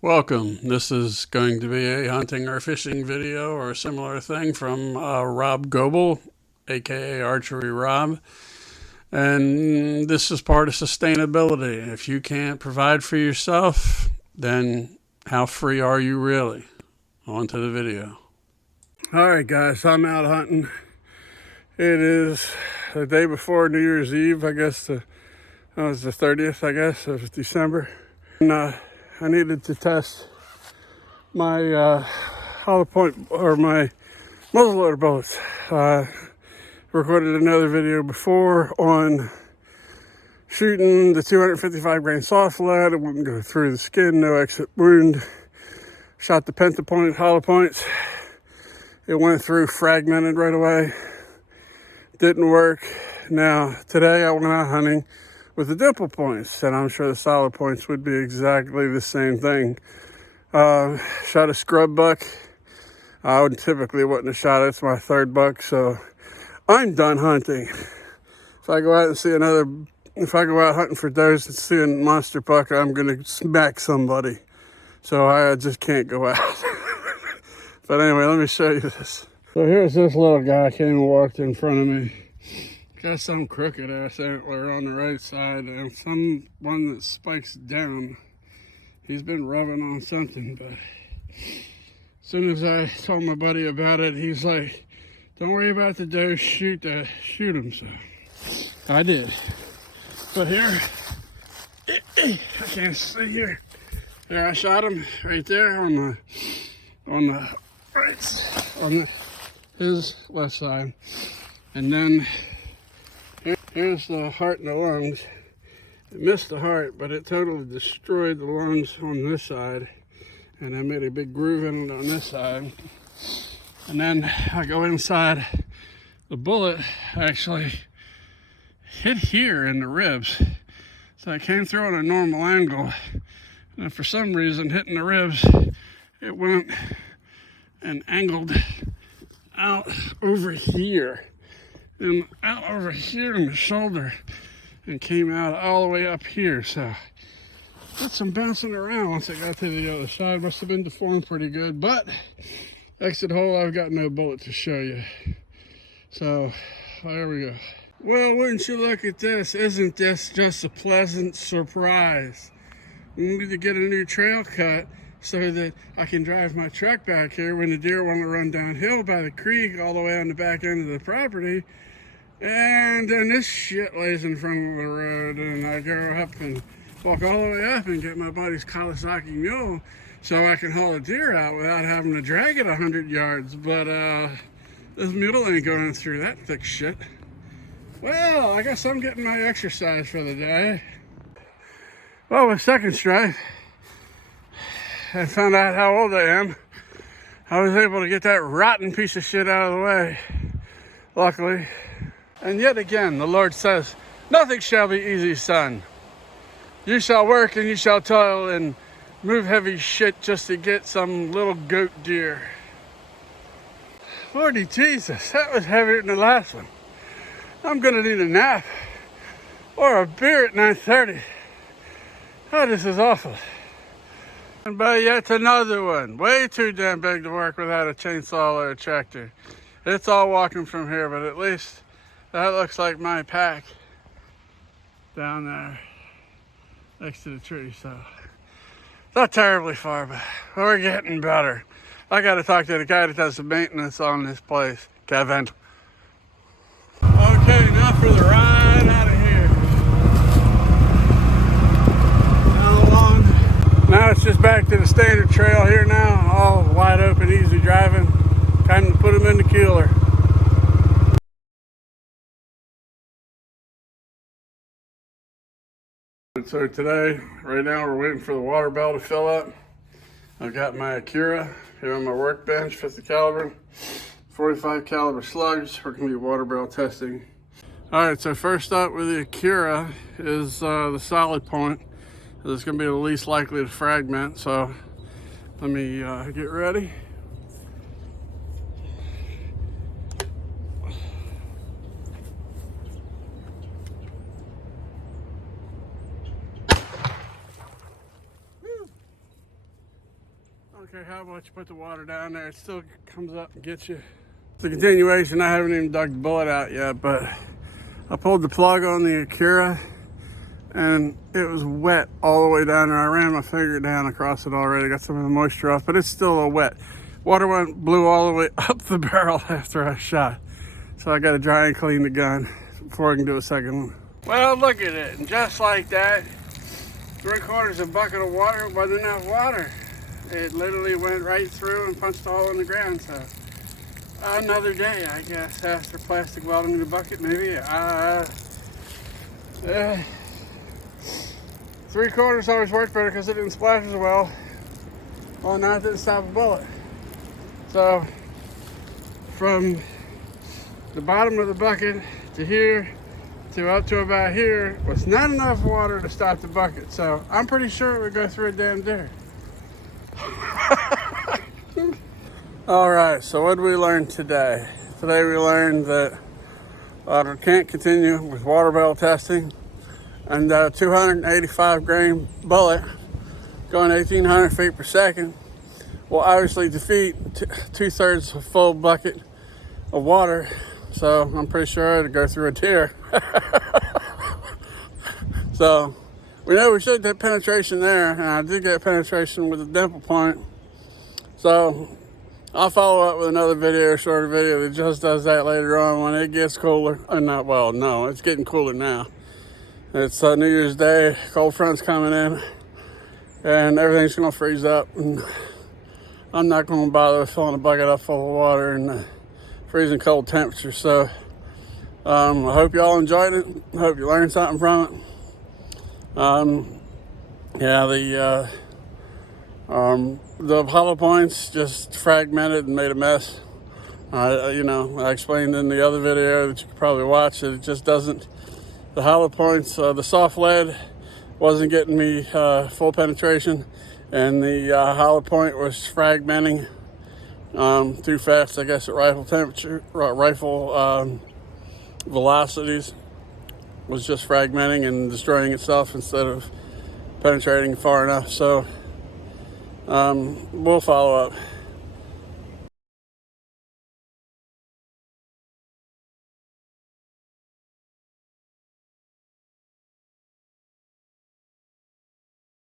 Welcome. This is going to be a hunting or fishing video or a similar thing from Rob Goebel, aka Archery Rob. And this is part of sustainability. If you can't provide for yourself, then how free are you really? On to the video. Alright guys, I'm out hunting. It is the day before New Year's Eve, I guess the 30th, I guess, of December. And I needed to test my hollow point or my muzzleloader bullets. Recorded another video before on shooting the 255 grain soft lead. It wouldn't go through the skin, no exit wound. Shot the pentapoint hollow points. It went through, fragmented right away. Didn't work. Now today I went out hunting with the dimple points, and I'm sure the solid points would be exactly the same thing. Shot a scrub buck. I would typically wouldn't have shot it. It's my third buck, so I'm done hunting. If I go out hunting for does and see a monster buck, I'm gonna smack somebody. So I just can't go out. But anyway, let me show you this. So here's this little guy came and walked in front of me. Got some crooked ass antler on the right side and some one that spikes down. He's been rubbing on something, but as soon as I told my buddy about it, he's like, don't worry about the doe, shoot him. So I did. But here, I can't see here. There, I shot him right there on his left side. And then here's the heart and the lungs. It missed the heart, but it totally destroyed the lungs on this side. And I made a big groove in it on this side. And then I go inside. The bullet actually hit here in the ribs. So I came through on a normal angle. And for some reason, hitting the ribs, it went and angled out over here. And out over here in the shoulder. And came out all the way up here. So did some bouncing around once I got to the other side. Must have been deformed pretty good. But exit hole, I've got no bullet to show you. So there we go. Well, wouldn't you look at this? Isn't this just a pleasant surprise? We need to get a new trail cut so that I can drive my truck back here when the deer want to run downhill by the creek all the way on the back end of the property. And then this shit lays in front of the road, and I go up and walk all the way up and get my buddy's Kawasaki mule so I can haul a deer out without having to drag it 100 yards. But this mule ain't going through that thick shit. Well, I guess I'm getting my exercise for the day. Well, with second strike, I found out how old I am. I was able to get that rotten piece of shit out of the way, luckily. And yet again, the Lord says, nothing shall be easy, son. You shall work and you shall toil and move heavy shit just to get some little goat deer. Lordy Jesus, that was heavier than the last one. I'm gonna need a nap or a beer at 9:30. Oh, this is awful. And by yet another one, way too damn big to work without a chainsaw or a tractor. It's all walking from here, but at least that looks like my pack down there next to the tree, so not terribly far, but we're getting better. I gotta talk to the guy that does the maintenance on this place, Kevin. Okay, now for the ride out of here. How long? Now it's just back to the standard trail here now, all wide open, easy driving. Time to put them in the keeler. So today, right now, we're waiting for the water bell to fill up. I've got my Akira here on my workbench, 50 caliber, 45 caliber slugs. We're gonna be water barrel testing. All right, so first up with the Akira is the solid point. It's gonna be the least likely to fragment, so let me get ready. don't care how much you put the water down there, it still comes up and gets you. It's a continuation. I haven't even dug the bullet out yet, but I pulled the plug on the Acura and it was wet all the way down there. I ran my finger down across it already, got some of the moisture off, but it's still a little wet. Water blew all the way up the barrel after I shot. So I gotta dry and clean the gun before I can do a second one. Well, look at it, and just like that, 3/4 of a bucket of water wasn't enough water. It literally went right through and punched a hole in the ground. So another day, I guess, after plastic welding the bucket, maybe. 3/4 always worked better because it didn't splash as well. Well, now it didn't stop a bullet. So from the bottom of the bucket to here to up to about here was not enough water to stop the bucket. So I'm pretty sure it would go through a damn deer. All right, so what did we learn today? Today we learned that we can't continue with water barrel testing, and 285 grain bullet going 1,800 feet per second will obviously defeat 2/3 of a full bucket of water. So I'm pretty sure it'd go through a deer. So we know we should get penetration there, and I did get penetration with the dimple point. So I'll follow up with another video, a shorter video that just does that later on when it gets cooler. Or not, well, no, it's getting cooler now. It's New Year's Day, cold front's coming in, and everything's gonna freeze up. And I'm not gonna bother with filling a bucket up full of water in freezing cold temperatures. So I hope y'all enjoyed it. I hope you learned something from it. The hollow points just fragmented and made a mess. I explained in the other video that you could probably watch that it just doesn't, the hollow points, the soft lead wasn't getting me full penetration, and the hollow point was fragmenting too fast, I guess, at rifle temperature, rifle velocities, was just fragmenting and destroying itself instead of penetrating far enough. So we'll follow up.